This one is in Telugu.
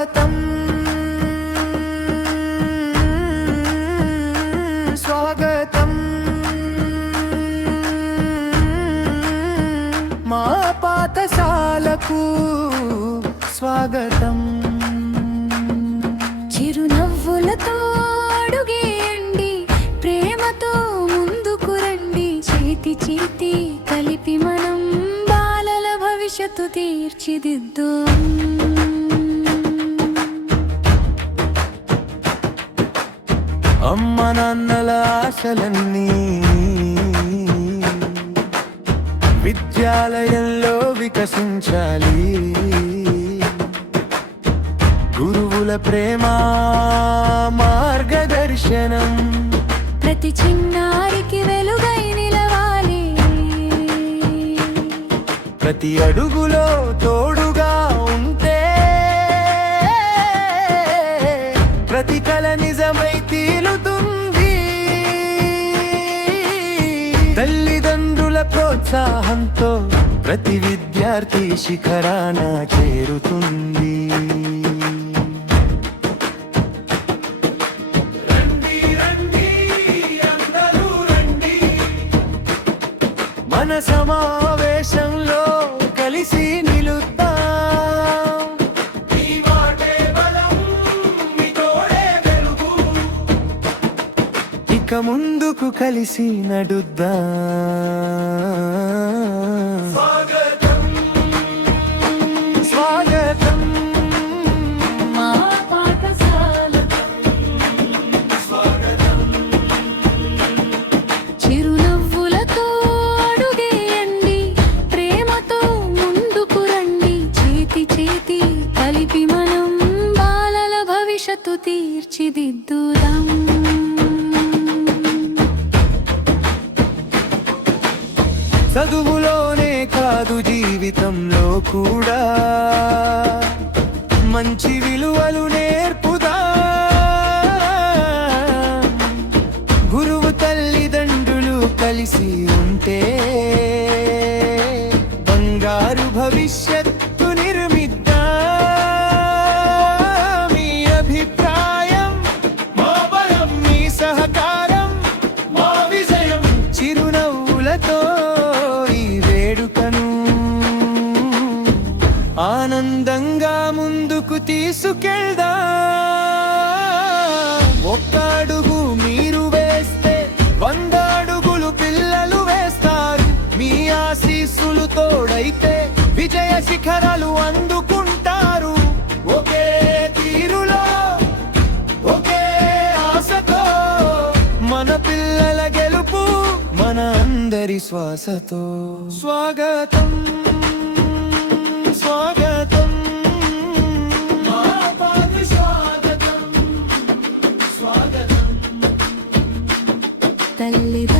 స్వాగతం స్వాగతం మా పాఠశాలకు స్వాగతం. చిరునవ్వులతో అడుగేయండి, ప్రేమతో ముందుకు రండి. చేతి చేతి కలిపి మనం బాలల భవిష్యత్తు తీర్చిదిద్దాం. అమ్మ నాన్నల ఆశలన్నీ విద్యాలయంలో వికసించాలి. గురువుల ప్రేమ మార్గదర్శనం ప్రతి చిన్నారికి వెలుగై నిలవాలి. ప్రతి అడుగులో తోడుగా ఉంటే ప్రతి కల నిజమై తీరుతుంది. తల్లిదండ్రుల ప్రోత్సాహంతో ప్రతి విద్యార్థి శిఖరాన చేరుతుంది. మన సమావేశంలో కలిసి నిలుద్దాం. మీ మాటే బలం, మీ తోడే వెలుగు. ఇక ముందుకు కలిసి నడుద్దాం. స్వాగతం స్వాగతం మా పాఠశాలకు స్వాగతం. చిరునవ్వులతో అడుగేయండి, ప్రేమతో ముందుకు రండి. చేతి చేతి కలిపి మనం బాలల భవిష్యత్తు తీర్చిదిద్దుదాం. చదువులోనే కాదు జీవితంలో కూడా మంచి విలువలు నేర్పుదా. గురువు తల్లిదండ్రులు కలిసి ఉంటే బంగారు భవిష్యత్తు నిర్మిద్దా. మీ అభిప్రాయం మా బలం, మీ సహకారం మా విజయం. చిరునవ్వులతో ఆనందంగా ముందుకు తీసుకెళ్దా. ఒక్క అడుగు మీరు వేస్తే 100 అడుగులు పిల్లలు వేస్తారు. మీ ఆశీస్సులు తోడైతే విజయ శిఖరాలు అందుకుంటారు. ఒకే తీరులో ఒకే ఆశతో మన పిల్లల గెలుపు మన అందరి శ్వాసతో. స్వాగతం స్వాగతం మా పాఠశాలకు స్వాగతం. తల్లిదండ్రుల